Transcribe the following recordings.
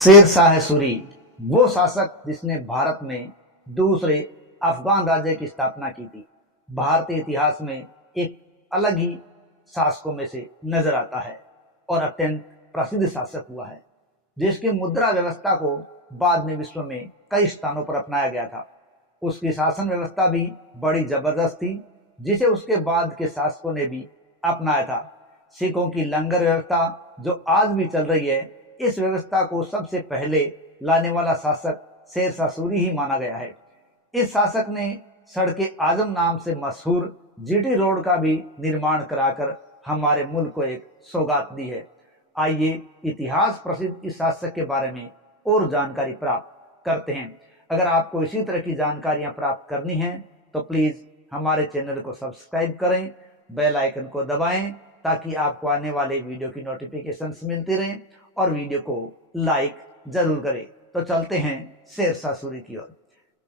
शेर शाह सूरी वो शासक जिसने भारत में दूसरे अफगान राज्य की स्थापना की थी। भारतीय इतिहास में एक अलग ही शासकों में से नजर आता है और अत्यंत प्रसिद्ध शासक हुआ है, जिसकी मुद्रा व्यवस्था को बाद में विश्व में कई स्थानों पर अपनाया गया था। उसकी शासन व्यवस्था भी बड़ी जबरदस्त थी, जिसे उसके बाद के शासकों ने भी अपनाया था। सिखों की लंगर व्यवस्था जो आज भी चल रही है, इस व्यवस्था को सबसे पहले लाने वाला शासक शेर शाह सूरी ही माना गया है। इस शासक ने सड़के आजम नाम से मशहूर जीटी रोड का भी निर्माण कराकर हमारे मुल्क को एक सौगात दी है। आइए इतिहास प्रसिद्ध इस शासक के बारे में और जानकारी प्राप्त करते हैं। अगर आपको इसी तरह की जानकारियां प्राप्त करनी है तो प्लीज हमारे चैनल को सब्सक्राइब करें, बेल आइकन को दबाएं ताकि आपको आने वाले वीडियो की नोटिफिकेशंस मिलती रहें और वीडियो को लाइक जरूर करें। तो चलते हैं शेर शाह सूरी की ओर।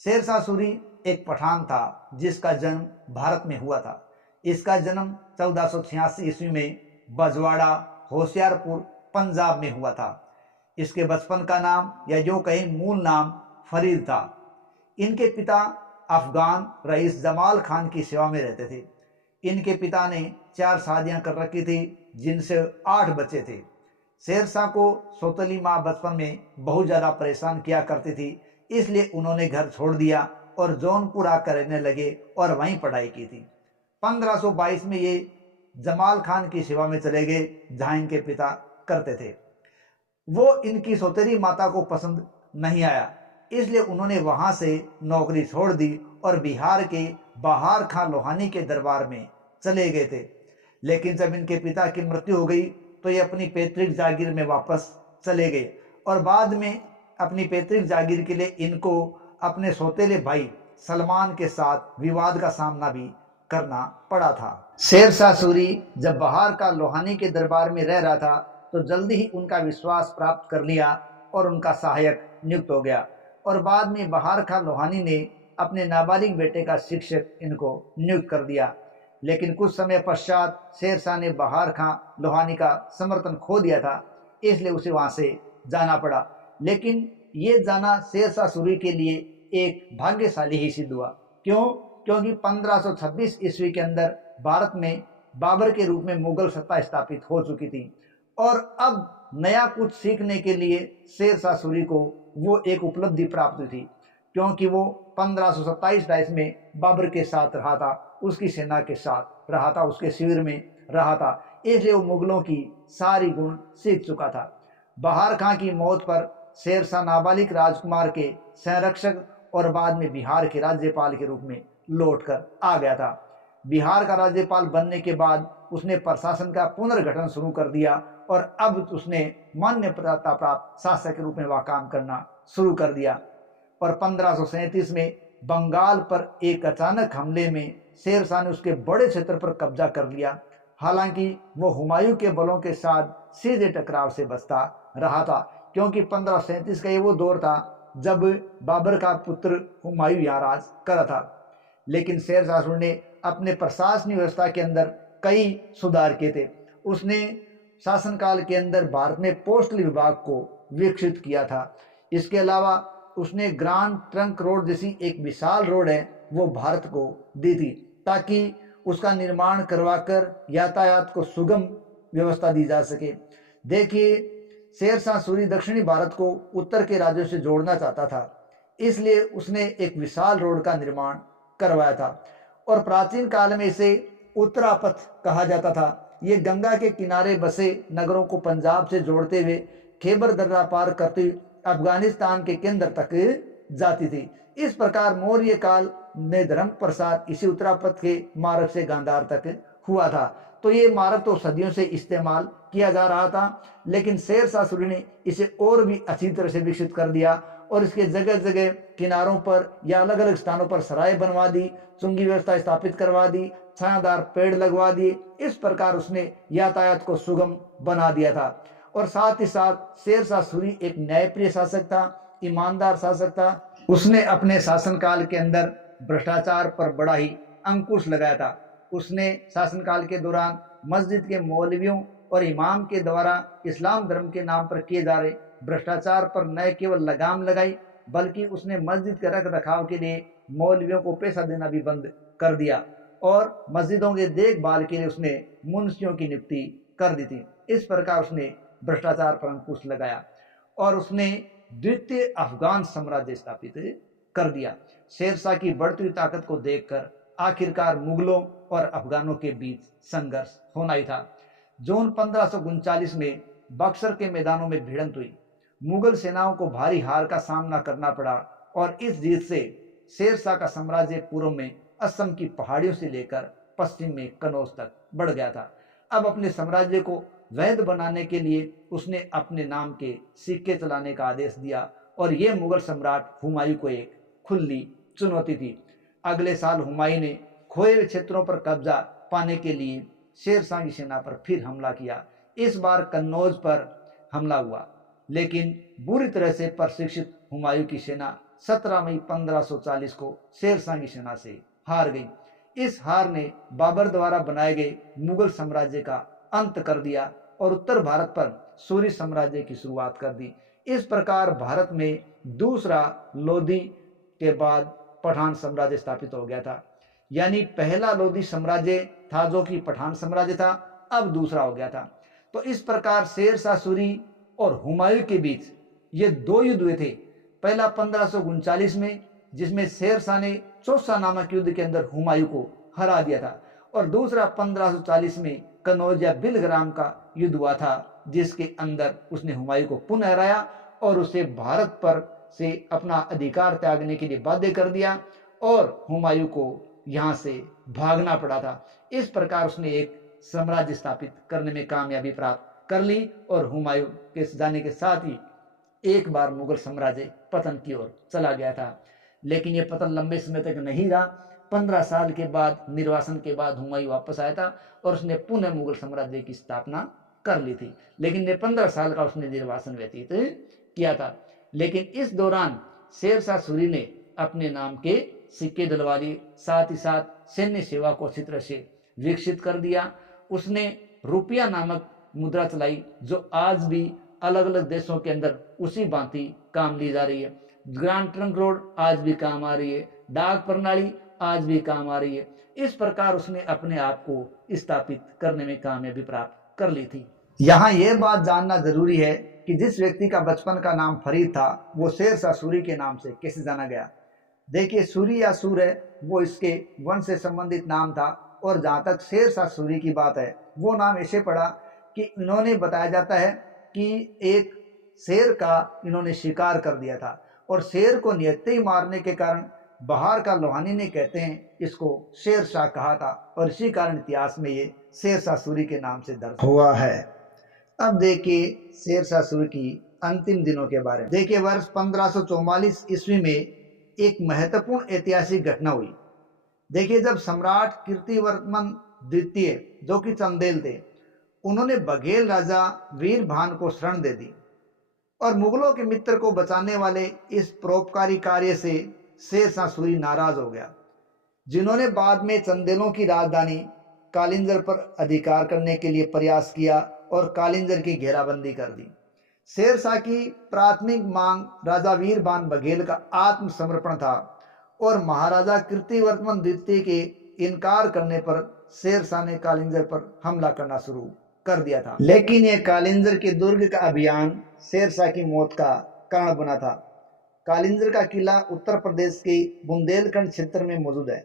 शेर शाह सूरी एक पठान था जिसका जन्म भारत में हुआ था। इसका जन्म 1486 ईस्वी में बजवाड़ा होशियारपुर पंजाब में हुआ था। इसके बचपन का नाम या जो कहें मूल नाम फरीद था। इनके पिता अफगान रईस जमाल खान की सेवा में रहते थे। इनके पिता ने 4 शादियां कर रखी थी, जिनसे 8 बच्चे थे। शेर शाह को सौतेली माँ बचपन में बहुत ज़्यादा परेशान किया करती थी, इसलिए उन्होंने घर छोड़ दिया और जौनपुर आकर रहने लगे और वहीं पढ़ाई की थी। 1522 में ये जमाल खान की सेवा में चले गए, जहाँ इनके पिता करते थे। वो इनकी सौतेली माता को पसंद नहीं आया, इसलिए उन्होंने वहां से नौकरी छोड़ दी और बिहार के बहार खां लोहानी के दरबार में चले गए थे। लेकिन जब इनके पिता की मृत्यु हो गई तो ये अपनी पैतृक जागीर में वापस चले गए और बाद में अपनी पैतृक जागीर के लिए इनको अपने सौतेले भाई सलमान के साथ विवाद का सामना भी करना पड़ा था। शेर शाह सूरी जब बहार का लोहानी के दरबार में रह रहा था तो जल्दी ही उनका विश्वास प्राप्त कर लिया और उनका सहायक नियुक्त हो गया और बाद में बहार खां लोहानी ने अपने नाबालिग बेटे का शिक्षक इनको नियुक्त कर दिया। लेकिन कुछ समय पश्चात शेर शाह ने बहार खां लोहानी का समर्थन खो दिया था, इसलिए उसे वहां से जाना पड़ा। लेकिन ये जाना शेर शाह सूरी के लिए एक भाग्यशाली ही सिद्ध हुआ। क्यों? क्योंकि 1526 ईस्वी के अंदर भारत में बाबर के रूप में मुगल सत्ता स्थापित हो चुकी थी और अब नया कुछ सीखने के लिए शेर शाह सूरी को वो एक उपलब्धि प्राप्त हुई थी, क्योंकि वो 1527-28 में बाबर के साथ रहा था, उसकी सेना के साथ रहा था, उसके शिविर में रहा था, इसलिए वो मुगलों की सारी गुण सीख चुका था। बहार खां की मौत पर शेर शाह नाबालिग राजकुमार के संरक्षक और बाद में बिहार के राज्यपाल के रूप में लौटकर आ गया था। बिहार का राज्यपाल बनने के बाद उसने प्रशासन का पुनर्गठन शुरू कर दिया और अब उसने मान्यता प्राप्त शासक के रूप में वह काम करना शुरू कर दिया। और 1537 में बंगाल पर एक अचानक हमले में शेर शाह ने उसके बड़े क्षेत्र पर कब्जा कर लिया। हालांकि वो हुमायूं के बलों के साथ सीधे टकराव से बचता रहा था, क्योंकि 1537 का ये वो दौर था जब बाबर का पुत्र हुमायूं यहाँ राज कर रहा था। लेकिन शेर शाह सूरी ने अपने प्रशासनिक व्यवस्था के अंदर कई सुधार किए थे। उसने शासनकाल के अंदर भारत में पोस्टल विभाग को विकसित किया था। इसके अलावा उसने ग्रांड ट्रंक रोड जैसी एक विशाल रोड है वो भारत को दी थी, ताकि उसका निर्माण करवाकर यातायात को सुगम व्यवस्था दी जा सके। देखिए, शेर शाह सूरी दक्षिणी भारत को उत्तर के राज्यों से जोड़ना चाहता था, इसलिए उसने एक विशाल रोड का निर्माण करवाया था और प्राचीन काल में इसे उत्तरापथ कहा जाता था। ये गंगा के किनारे बसे नगरों को पंजाब से जोड़ते हुए खैबर दर्रा पार करते अफगानिस्तान के केंद्र तक जाती थी। इस प्रकार मौर्य काल में धर्म प्रसार इसी उत्तरापथ के मार्ग से गांधार तक हुआ था। तो ये मार्ग तो सदियों से इस्तेमाल किया जा रहा था, लेकिन शेर शाह सूरी ने इसे और भी अच्छी तरह से विकसित कर दिया और इसके जगह जगह किनारों पर या अलग अलग स्थानों पर सराय बनवा दी, चुंगी व्यवस्था स्थापित करवा दी, छायादार पेड़ लगवा दिए। इस प्रकार उसने यातायात को सुगम बना दिया था। और साथ ही साथ शेर शाह सूरी एक न्यायप्रिय शासक था, ईमानदार शासक था। उसने अपने शासनकाल के अंदर भ्रष्टाचार पर बड़ा ही अंकुश लगाया था। उसने शासनकाल के दौरान मस्जिद के मौलवियों और इमाम के द्वारा इस्लाम धर्म के नाम पर किए जा रहे भ्रष्टाचार पर न केवल लगाम लगाई, बल्कि उसने मस्जिद के रख रखाव के लिए मौलवियों को पैसा देना भी बंद कर दिया और मस्जिदों के देखभाल के लिए उसने मुंशियों की नियुक्ति कर दी थी। इस प्रकार उसने भ्रष्टाचार पर अंकुश लगाया और उसने द्वितीय अफगान साम्राज्य स्थापित कर दिया। शेरशाह की बढ़ती हुई ताकत को देखकर आखिरकार मुगलों और अफगानों के बीच संघर्ष होना ही था। जून 1539 में बक्सर के मैदानों में भिड़ंत हुई। मुगल सेनाओं को भारी हार का सामना करना पड़ा और इस जीत से शेरशाह का साम्राज्य पूर्व में असम की पहाड़ियों से लेकर पश्चिम में कनौज तक बढ़ गया था। अब अपने साम्राज्य को वैध बनाने के लिए उसने अपने नाम के सिक्के चलाने का आदेश दिया और यह मुगल सम्राट हुमायूं को एक खुली चुनौती थी। अगले साल हुमायूं ने खोए हुए क्षेत्रों पर कब्जा पाने के लिए शेरशाह की सेना पर फिर हमला किया। इस बार कन्नौज पर हमला हुआ, लेकिन बुरी तरह से प्रशिक्षित हुमायूं की सेना 17 मई 1540 को शेरशाह की सेना से हार गई। इस हार ने बाबर द्वारा बनाए गए मुगल साम्राज्य का अंत कर दिया और उत्तर भारत पर सूरी साम्राज्य की शुरुआत कर दी। इस प्रकार भारत में दूसरा लोधी के बाद पठान साम्राज्य स्थापित हो गया था। यानी पहला लोधी साम्राज्य था जो कि पठान साम्राज्य था, अब दूसरा हो गया था। तो इस प्रकार शेरशाह सूरी और हुमायूं के बीच ये दो युद्ध हुए थे। पहला 1539 में, जिसमें शेरशाह ने चौसा नामक युद्ध के अंदर हुमायूं को हरा दिया था, और दूसरा 1540 में कनौज या बिलग्राम का युद्ध हुआ था, जिसके अंदर उसने हुमायूं को पुनः हराया और उसे भारत पर से अपना अधिकार त्यागने के लिए बाध्य कर दिया और हुमायूं को यहाँ से भागना पड़ा था। इस प्रकार उसने एक साम्राज्य स्थापित करने में कामयाबी प्राप्त कर ली और हुमायूं के जाने के साथ ही एक बार मुगल साम्राज्य पतन की ओर चला गया था। लेकिन यह पतन लंबे समय तक नहीं रहा। 15 साल के बाद निर्वासन के बाद हुमायूं वापस आया था और उसने पुनः मुगल साम्राज्य की स्थापना कर ली थी। लेकिन 15 साल का उसने निर्वासन व्यतीत किया था। लेकिन इस दौरान शेरशाह सूरी ने अपने नाम के सिक्के दिलवा लिए, साथ ही साथ सैन्य सेवा को अच्छी तरह से विकसित कर दिया। उसने रुपया नामक मुद्रा चलाई जो आज भी अलग अलग देशों के अंदर उसी भांति काम ली जा रही है। ग्रांड ट्रंक रोड आज भी काम आ रही है, डाक प्रणाली आज भी काम आ रही है। इस प्रकार उसने अपने आप को स्थापित करने में कामयाबी प्राप्त कर ली थी। यहाँ यह बात जानना जरूरी है कि जिस व्यक्ति का बचपन का नाम फरीद था वो शेरशाह सूरी के नाम से कैसे जाना गया। देखिए, सूरी या सूर है वो इसके वंश से संबंधित नाम था, और जहाँ तक शेरशाह सूरी की बात है वो नाम ऐसे पड़ा कि इन्होंने बताया जाता है कि एक शेर का इन्होंने शिकार कर दिया था और शेर को निहत्ते ही मारने के कारण बाहर का लोहानी ने कहते हैं इसको शेरशाह कहा था, और इसी कारण इतिहास में ये शेरशाह सूरी के नाम से दर्ज हुआ है। अब देखिए शेरशाह सूरी की अंतिम दिनों के बारे में। देखिए, वर्ष 1544 ईस्वी में एक महत्वपूर्ण ऐतिहासिक घटना हुई। देखिए, जब सम्राट कीर्तिवर्मन द्वितीय जो कि चंदेल थे, उन्होंने बघेल राजा वीरभान को शरण दे दी और मुगलों के मित्र को बचाने वाले इस परोपकारी कार्य से शेरशाह सूरी नाराज हो गया, जिन्होंने बाद में चंदेलों की राजधानी कालिंजर पर अधिकार करने के लिए प्रयास किया और कालिंजर की घेराबंदी कर दी। शेरशाह की प्राथमिक मांग राजा वीरभान बघेल का आत्मसमर्पण था और महाराजा कीर्तिवर्मन द्वितीय के इनकार करने पर शेरशाह ने कालिंजर पर हमला करना शुरू कर दिया था। लेकिन यह कालिंजर के दुर्ग का अभियान शेरशाह की मौत का कारण बना था। कालिंजर का किला उत्तर प्रदेश के बुंदेलखंड क्षेत्र में मौजूद है।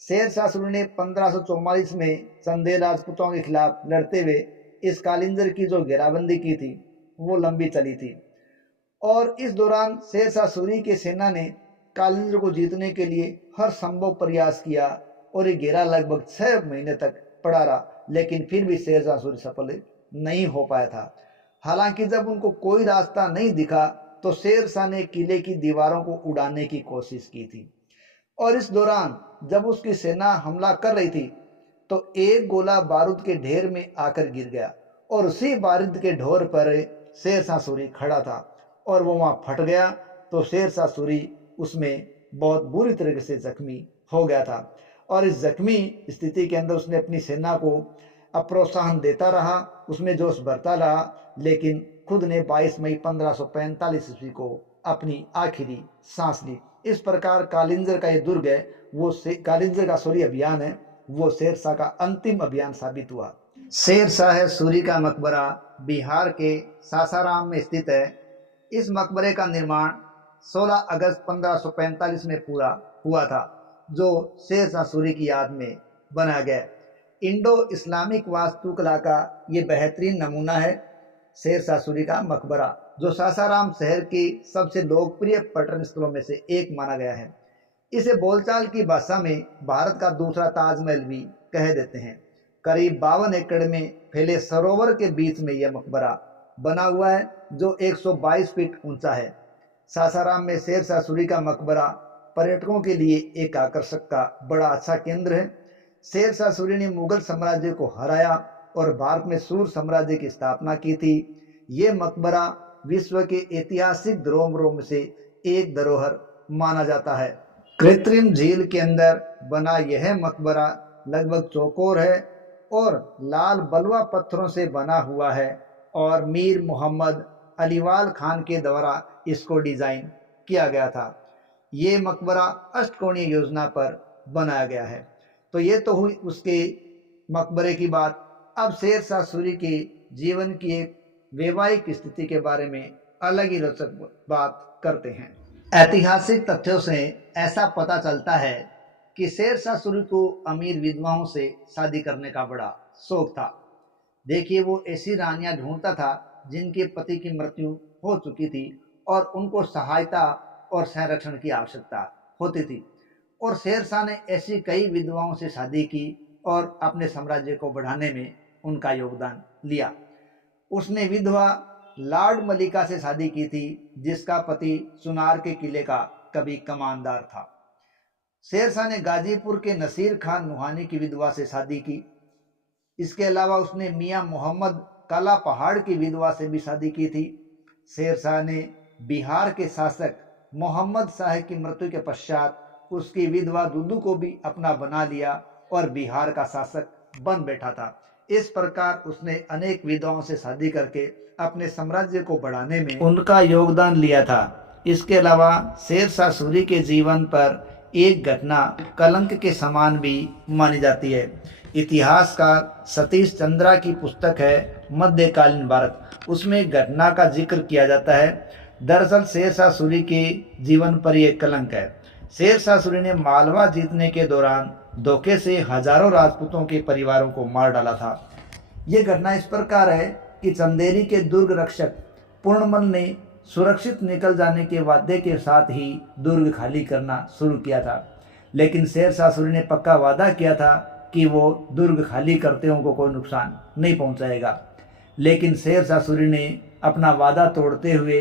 शेरशाह सूरी ने 1544 में चंदेल राजपूतों के खिलाफ लड़ते हुए इस कालिंजर की जो घेराबंदी की थी वो लंबी चली थी, और इस दौरान शेरशाह सूरी की सेना ने कालिंजर को जीतने के लिए हर संभव प्रयास किया और ये घेरा लगभग 6 महीने तक पड़ा रहा, लेकिन फिर भी शेरशाह सूरी सफल नहीं हो पाया था। हालांकि जब उनको कोई रास्ता नहीं दिखा तो शेरशाह ने किले की दीवारों को उड़ाने की कोशिश की थी, और इस दौरान जब उसकी सेना हमला कर रही थी तो एक गोला बारूद के ढेर में आकर गिर गया, और उसी बारूद के ढोर पर शेरशाह सूरी खड़ा था और वो वहाँ फट गया। तो शेरशाह सूरी उसमें बहुत बुरी तरीके से जख्मी हो गया था, और इस जख्मी स्थिति के अंदर उसने अपनी सेना को प्रोत्साहन देता रहा, उसमें जोश भरता रहा, लेकिन खुद ने 22 मई 1545 ईस्वी को अपनी आखिरी सांस ली। इस प्रकार कालिंजर का ये दुर्ग है, वो कालिंजर का सूरी अभियान है, वो शेरशाह का अंतिम अभियान साबित हुआ। शेरशाह सूरी का मकबरा बिहार के सासाराम में स्थित है। इस मकबरे का निर्माण 16 अगस्त 1545 में पूरा हुआ था, जो शेरशाह सूरी की याद में बनाया गया। इंडो इस्लामिक वास्तुकला का ये बेहतरीन नमूना है शेरशाह सूरी का मकबरा, जो सासाराम शहर की सबसे लोकप्रिय पर्यटन स्थलों में से एक माना गया है। इसे बोलचाल की भाषा में भारत का दूसरा ताजमहल भी कह देते हैं। करीब 52 एकड़ में फैले सरोवर के बीच में यह मकबरा बना हुआ है, जो 122 फीट ऊंचा है। सासाराम में शेरशाह सूरी का मकबरा पर्यटकों के लिए एक आकर्षक का बड़ा अच्छा केंद्र है। शेरशाह सूरी ने मुगल साम्राज्य को हराया और भारत में सूर साम्राज्य की स्थापना की थी। ये मकबरा विश्व के ऐतिहासिक धरोहरों में से एक धरोहर माना जाता है। कृत्रिम झील के अंदर बना यह मकबरा लगभग चौकोर है और लाल बलुआ पत्थरों से बना हुआ है और मीर मोहम्मद अलीवाल खान के द्वारा इसको डिजाइन किया गया था। ये मकबरा अष्टकोणीय योजना पर बनाया गया है। तो ये तो हुई उसके मकबरे की बात। अब शेरशाह सूरी के जीवन की एक वैवाहिक स्थिति के बारे में अलग ही रोचक बात करते हैं। ऐतिहासिक तथ्यों से ऐसा पता चलता है कि शेरशाह सूरी को अमीर विधवाओं से शादी करने का बड़ा शौक था। देखिए, वो ऐसी रानियां ढूंढता था जिनके पति की मृत्यु हो चुकी थी और उनको सहायता और संरक्षण की आवश्यकता होती थी। और शेरशाह ने ऐसी कई विधवाओं से शादी की और अपने साम्राज्य को बढ़ाने में उनका योगदान लिया। उसने विधवा लॉर्ड मलिका से शादी की थी, जिसका पति सुनार के किले का कभी कमानदार था। शेरशाह ने गाजीपुर के नसीर खान नुहानी की विधवा से शादी की। इसके अलावा उसने मियां मोहम्मद काला पहाड़ की विधवा से भी शादी की थी। शेरशाह ने बिहार के शासक मोहम्मद शाह की मृत्यु के पश्चात उसकी विधवा दुदू को भी अपना बना लिया और बिहार का शासक बन बैठा था। इस प्रकार उसने अनेक विधवाओं से शादी करके अपने साम्राज्य को बढ़ाने में उनका योगदान लिया था। इसके अलावा शेरशाह सूरी के जीवन पर एक घटना कलंक के समान भी मानी जाती है। इतिहासकार सतीश चंद्रा की पुस्तक है मध्यकालीन भारत, उसमें एक घटना का जिक्र किया जाता है। दरअसल शेरशाह सूरी के जीवन पर यह कलंक है। शेरशाह सूरी ने मालवा जीतने के दौरान धोखे से हजारों राजपूतों के परिवारों को मार डाला था। यह घटना इस प्रकार है कि चंदेरी के दुर्ग रक्षक पूर्णमल ने सुरक्षित निकल जाने के वादे के साथ ही दुर्ग खाली करना शुरू किया था, लेकिन शेरशाह सूरी ने पक्का वादा किया था कि वो दुर्ग खाली करते हुए कोई नुकसान नहीं पहुंचाएगा। लेकिन शेरशाह सूरी ने अपना वादा तोड़ते हुए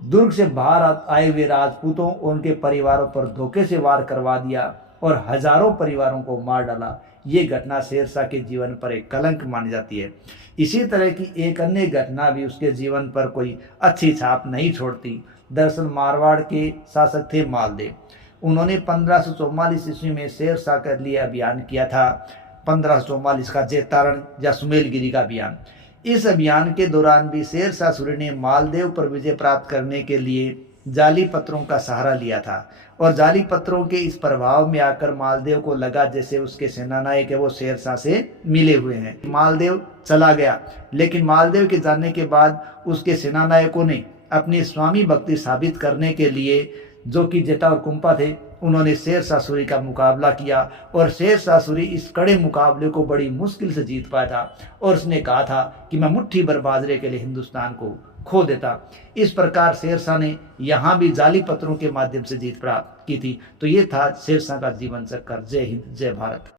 दुर्ग से बाहर आए हुए राजपूतों और उनके परिवारों पर धोखे से वार करवा दिया और हजारों परिवारों को मार डाला। ये घटना शेरशाह के जीवन पर एक कलंक मानी जाती है। इसी तरह की एक अन्य घटना भी उसके जीवन पर कोई अच्छी छाप नहीं छोड़ती। दरअसल मारवाड़ के शासक थे मालदेव। उन्होंने 1544 ईस्वी में शेरशाह के लिए अभियान किया था, 1544 का जैतारण या सुमेलगिरी का अभियान। इस अभियान के दौरान भी शेरशाह सूरी ने मालदेव पर विजय प्राप्त करने के लिए जाली पत्रों का सहारा लिया था और जाली पत्रों के इस प्रभाव में आकर मालदेव को लगा जैसे उसके सेनानायक है वो शेरशाह से मिले हुए हैं। मालदेव चला गया, लेकिन मालदेव के जाने के बाद उसके सेनानायकों ने अपनी स्वामी भक्ति साबित करने के लिए, जो कि जेठा और कुंपा थे, उन्होंने शेरशाह सूरी का मुकाबला किया और शेरशाह सूरी इस कड़े मुकाबले को बड़ी मुश्किल से जीत पाया था और उसने कहा था कि मैं मुट्ठी भर बाजरे के लिए हिंदुस्तान को खो देता। इस प्रकार शेरशाह ने यहाँ भी जाली पत्रों के माध्यम से जीत प्राप्त की थी। तो ये था शेरशाह का जीवन चक्कर। जय हिंद, जय भारत।